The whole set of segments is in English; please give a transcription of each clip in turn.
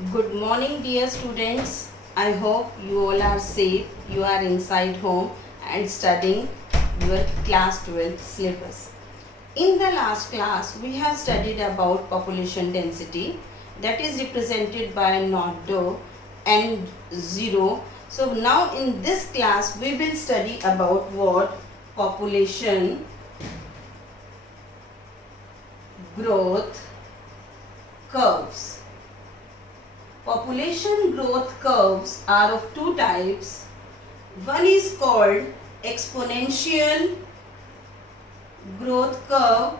Good morning, dear students. I hope you all are safe. You are inside home and studying your class 12 syllabus. In the last class, we have studied about population density that is represented by not dou and 0. So now in this class, we will study about what population growth curves. Population growth curves are of two types. One is called exponential growth curve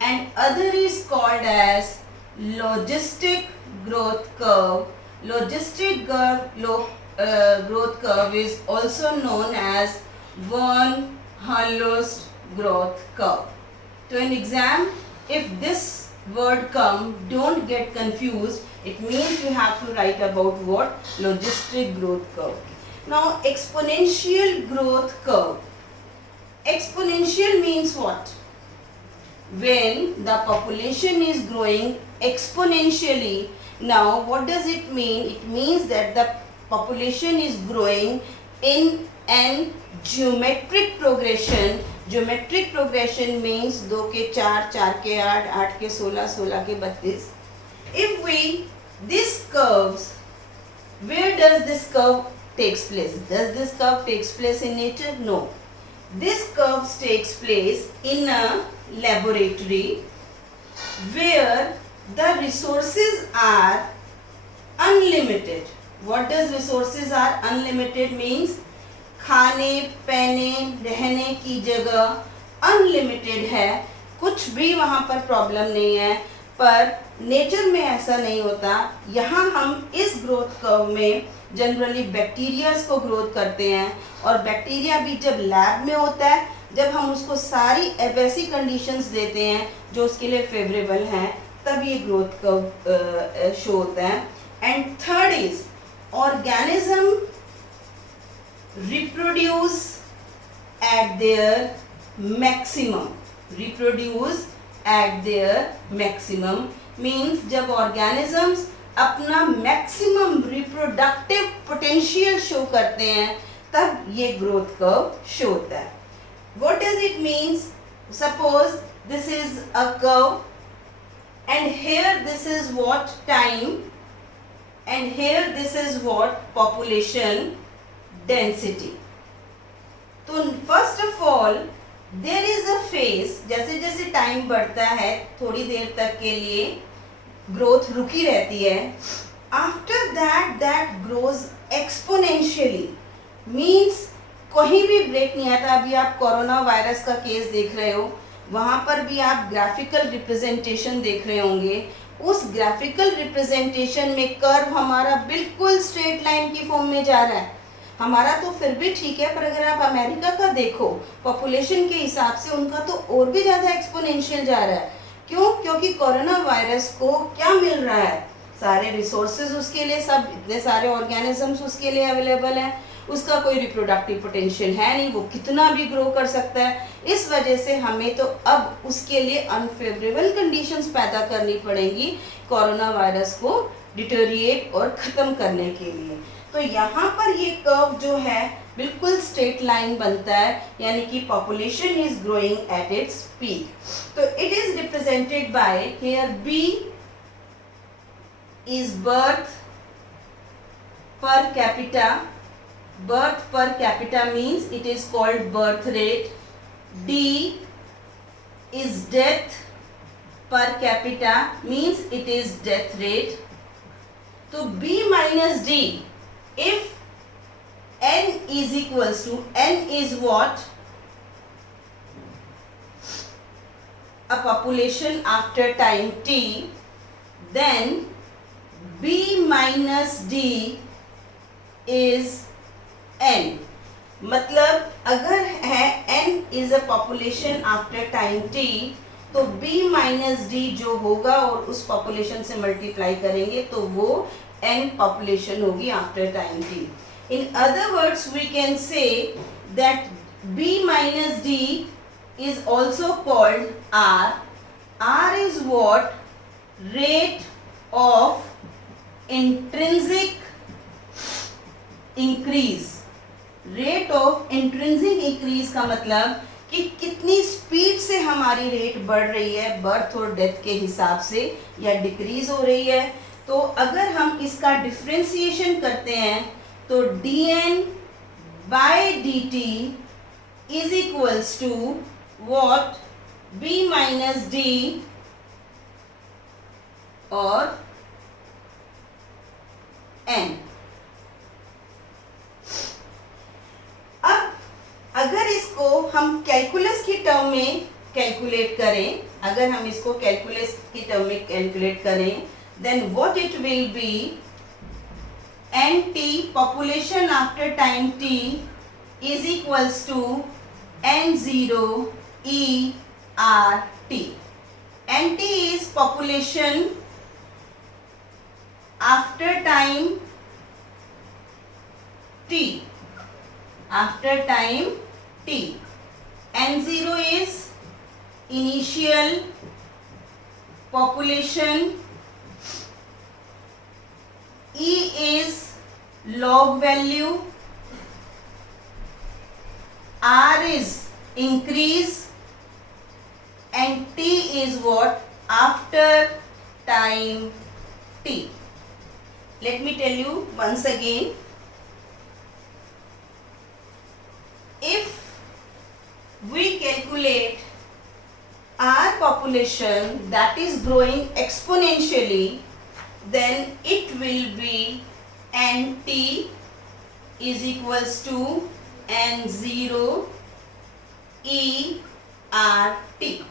and other is called as logistic growth curve. Logistic growth curve is also known as von Herlust growth curve. So in exam, if this word come, don't get confused. It means you have to write about what? Logistic growth curve. Now exponential growth curve. Exponential means what? When the population is growing exponentially. Now what does it mean? It means that the population is growing in an geometric progression. Geometric progression means 2 के 4, 4 के 8, 8 के 16, 16 के 32. If we, this curves, where does this curve takes place? Does this curve takes place in nature? No. This curve takes place in a laboratory where the resources are unlimited. What does resources are unlimited means? खाने पीने रहने की जगह unlimited है, कुछ भी वहाँ पर प्रॉब्लम नहीं है, पर नेचर में ऐसा नहीं होता. यहाँ हम इस ग्रोथ कर्व में जनरली बैक्टीरियाज को ग्रोथ करते हैं और बैक्टीरिया भी जब लैब में होता है, जब हम उसको सारी वैसी कंडीशंस देते हैं जो उसके लिए फेवरेबल हैं, तब ये ग्रोथ कर्व शो होता है. And third is organism reproduce at their maximum. Reproduce at their maximum means जब organisms अपना maximum reproductive potential show करते हैं, तब ये growth curve show होता है. What does it means? Suppose this is a curve and here this is what time and here this is what population density. तो first of all there is a phase, जैसे जैसे time बढ़ता है थोड़ी देर तक के लिए ग्रोथ रुकी रहती है. After that grows exponentially means कहीं भी ब्रेक नहीं आता. अभी आप कोरोना वायरस का केस देख रहे हो, वहाँ पर भी आप ग्राफिकल रिप्रेजेंटेशन देख रहे होंगे. उस ग्राफिकल रिप्रेजेंटेशन में कर्व हमारा बिल्कुल स्ट्रेट लाइन की फॉर्म में जा रहा है. हमारा तो फिर भी ठीक है, पर अगर आप अमेरिका का देखो पॉपुलेशन के हिसाब से उनका तो और भी ज़्यादा एक्सपोनेंशियल जा रहा है. क्यों? क्योंकि कोरोना वायरस को क्या मिल रहा है? सारे रिसोर्सेज उसके लिए, सब इतने सारे ऑर्गेनिजम्स उसके लिए अवेलेबल हैं. उसका कोई रिप्रोडक्टिव पोटेंशियल है नहीं, वो कितना भी ग्रो कर सकता है. इस वजह से हमें तो अब उसके लिए अनफेवरेबल कंडीशंस पैदा करनी पड़ेंगी कोरोना वायरस को डिटोरिएट और ख़त्म करने के लिए. तो यहाँ पर ये कर्व जो है बिल्कुल स्ट्रेट लाइन बनता है, यानी कि population is growing at its peak. तो it is represented by here B is birth per capita. Birth per capita means it is called birth rate. D is death per capita means it is death rate. तो B minus D, if n is equals to, n is what? A population after time t, then b minus d is n. मतलब अगर है n is a population after time t, तो b minus d जो होगा और उस population से multiply करेंगे तो वो n population होगी after time t. In other words, we can say that b minus d is also called r. R is what? Rate of intrinsic increase, rate of intrinsic increase का मतलब कि कितनी speed से हमारी rate बढ़ रही है बर्थ और डेथ के हिसाब से या डिक्रीज हो रही है। तो अगर हम इसका डिफ्रेंसिएशन करते हैं तो dn by dt is equals to what, b minus d और n। अब अगर इसको हम कैलकुलस की टर्म में कैलकुलेट करें, अगर हम इसको कैलकुलस की टर्म में कैलकुलेट करें, then what it will be, nt population after time t is equals to n0 e r t. nt is population after time t, after time t. n0 is initial population, e is log value, r is increase, and t is what, after time t. Let me tell you once again, if we calculate our population that is growing exponentially, then it will be nt is equals to n0 e r t.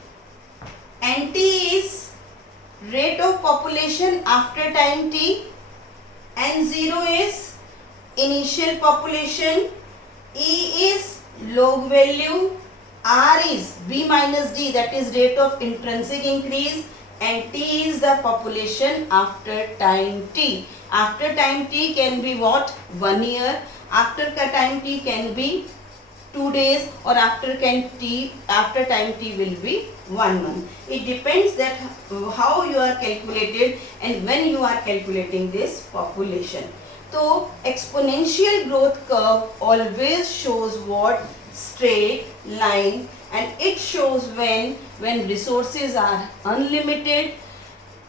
nt is rate of population after time t, n0 is initial population, e is log value, r is b minus d, that is rate of intrinsic increase, and t is the population after time t. After time t can be what, 1 year, after time t can be 2 days, or after time t will be 1 month. It depends that how you are calculated and when you are calculating this population. So exponential growth curve always shows what, straight line, and it shows when resources are unlimited,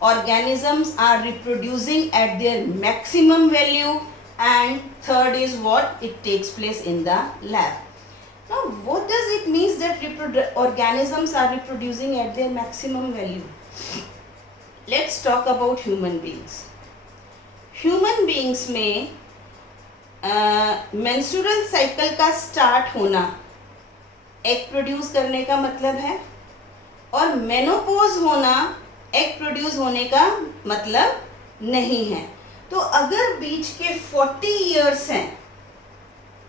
organisms are reproducing at their maximum value, and third is what, it takes place in the lab. Now what does it mean that organisms are reproducing at their maximum value? Let's talk about human beings. Human beings में menstrual cycle का start होना egg produce करने का मतलब है, और menopause होना egg produce होने का मतलब नहीं है। तो अगर बीच के 40 इयर्स हैं,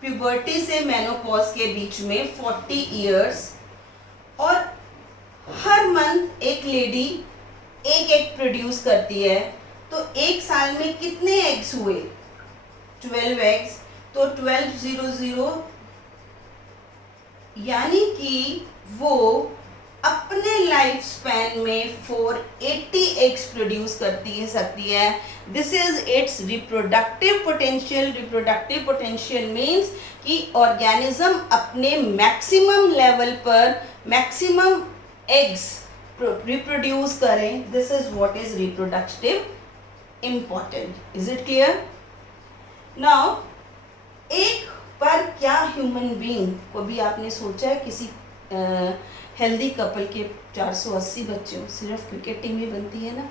प्यूबर्टी से मेनोपॉज के बीच में 40 इयर्स, और हर मंथ एक लेडी एक एग प्रोड्यूस करती है, तो एक साल में कितने एग्स हुए, 12 एग्स, तो 1200, यानी कि वो अपने लाइफ स्पैन में 480 एग्स प्रोड्यूस सकती है। This is it's reproductive potential. Reproductive potential means कि ऑर्गेनिज्म अपने मैक्सिमम लेवल पर मैक्सिमम एग्स रिप्रोड्यूस करें। This is what is reproductive important. Is it clear? Now एक बार क्या ह्यूमन बीइंग को भी आपने सोचा है, किसी हेल्दी कपल के 480 बच्चे हो, सिर्फ क्रिकेट टीम ही बनती है ना,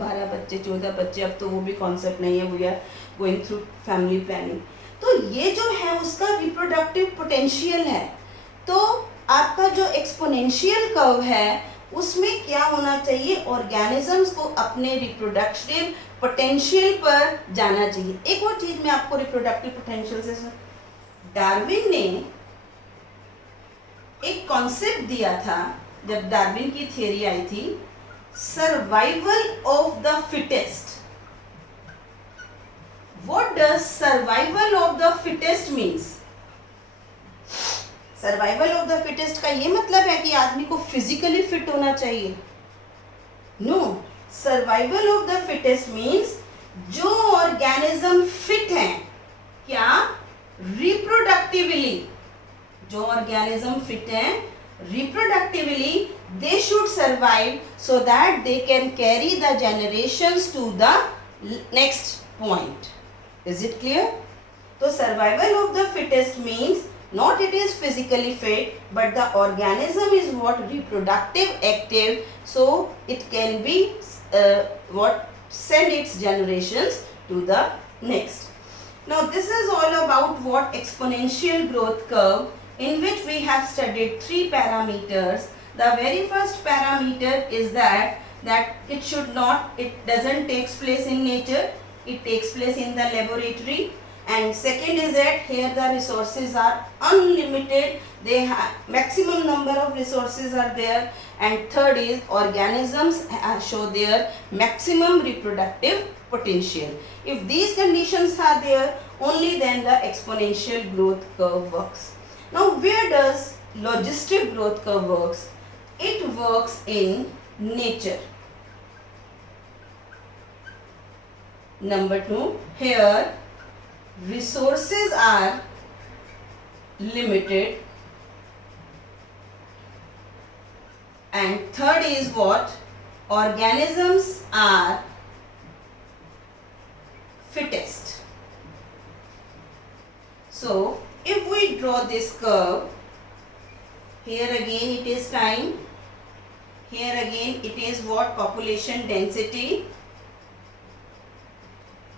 12 बच्चे 14 बच्चे, अब तो वो भी कॉन्सेप्ट नहीं है, we are going through family planning. तो ये जो है उसका रिप्रोडक्टिव पोटेंशियल है। तो आपका जो एक्सपोनेंशियल कर्व है उसमें क्या होना चाहिए, ऑर्गेनिजम्स को अपने रिप्रोडक्टिव पोटेंशियल पर जाना चाहिए। एक और चीज मैं आपको रिप्रोडक्टिव पोटेंशियल से, डार्विन ने एक कॉन्सेप्ट दिया था जब डार्विन की थियरी आई थी, survival of the fittest. What does survival of the fittest means? Survival of the fittest का ये मतलब है कि आदमी को फिजिकली फिट होना चाहिए। No, survival of the fittest means जो ऑर्गेनिज्म फिट हैं, क्या, रिप्रोडक्टिवली, जो ऑर्गेनिज्म फिट हैं reproductively, they should survive so that they can carry the generations to the next point. Is it clear? So survival of the fittest means not it is physically fit, but the organism is what, reproductive active, so it can be what, send its generations to the next. Now this is all about what exponential growth curve, in which we have studied 3 parameters. The very first parameter is that it doesn't takes place in nature, it takes place in the laboratory. And second is that here the resources are unlimited, they have maximum number of resources are there. And third is organisms show their maximum reproductive potential. If these conditions are there, only then the exponential growth curve works. Now where does logistic growth curve works? It works in nature. Number 2, here resources are limited. And third is what? Organisms are fittest. So if we draw this curve, here again it is time, here again it is what, population density,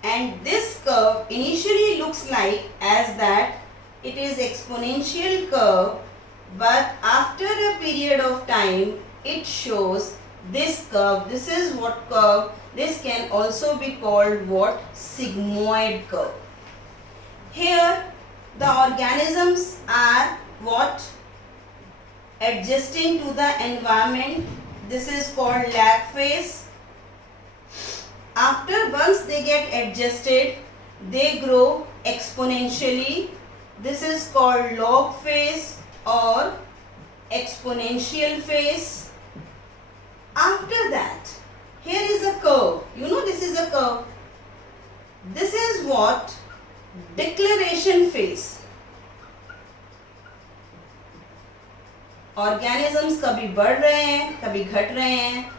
and this curve initially looks like as that it is exponential curve, but after a period of time it shows this curve. This is what curve? This can also be called what? Sigmoid curve. Here the organisms are what? Adjusting to the environment. This is called lag phase. After once they get adjusted, they grow exponentially. This is called log phase or exponential phase. After that, here is a curve. You know this is a curve. This is what? Declaration phase. Organisms कभी बढ़ रहे हैं, कभी घट रहे हैं,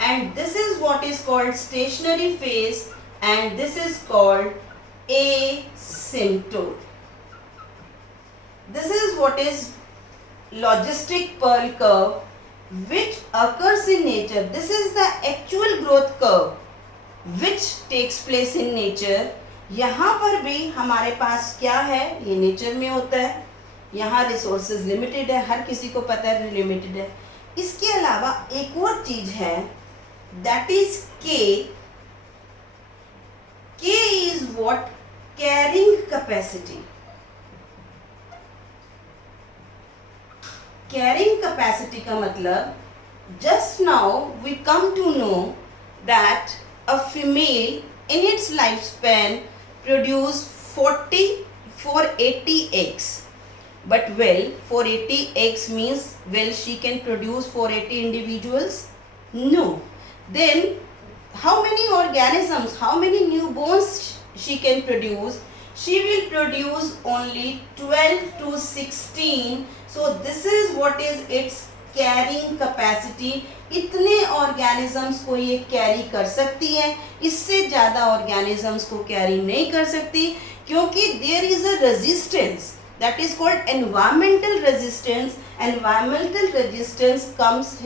and this is what is called stationary phase, and this is called asymptote. This is what is logistic Pearl curve, which occurs in nature. This is the actual growth curve which takes place in nature. यहाँ पर भी हमारे पास क्या है, ये nature में होता है. यहाँ रिसोर्सेज लिमिटेड है, हर किसी को पता है लिमिटेड है. इसके अलावा एक और चीज है, that is K. K is what? Carrying capacity. Carrying capacity का मतलब, just now we come to know that a female in its lifespan produce 480 eggs. But well, 480 eggs means, well, she can produce 480 individuals? No. Then how many organisms, how many newborns she can produce? She will produce only 12 to 16. So this is what is its carrying capacity. इतने organisms को ये carry कर सकती है, इससे ज़्यादा organisms को carry नहीं कर सकती, क्योंकि there is a resistance that is called environmental resistance. Environmental resistance comes here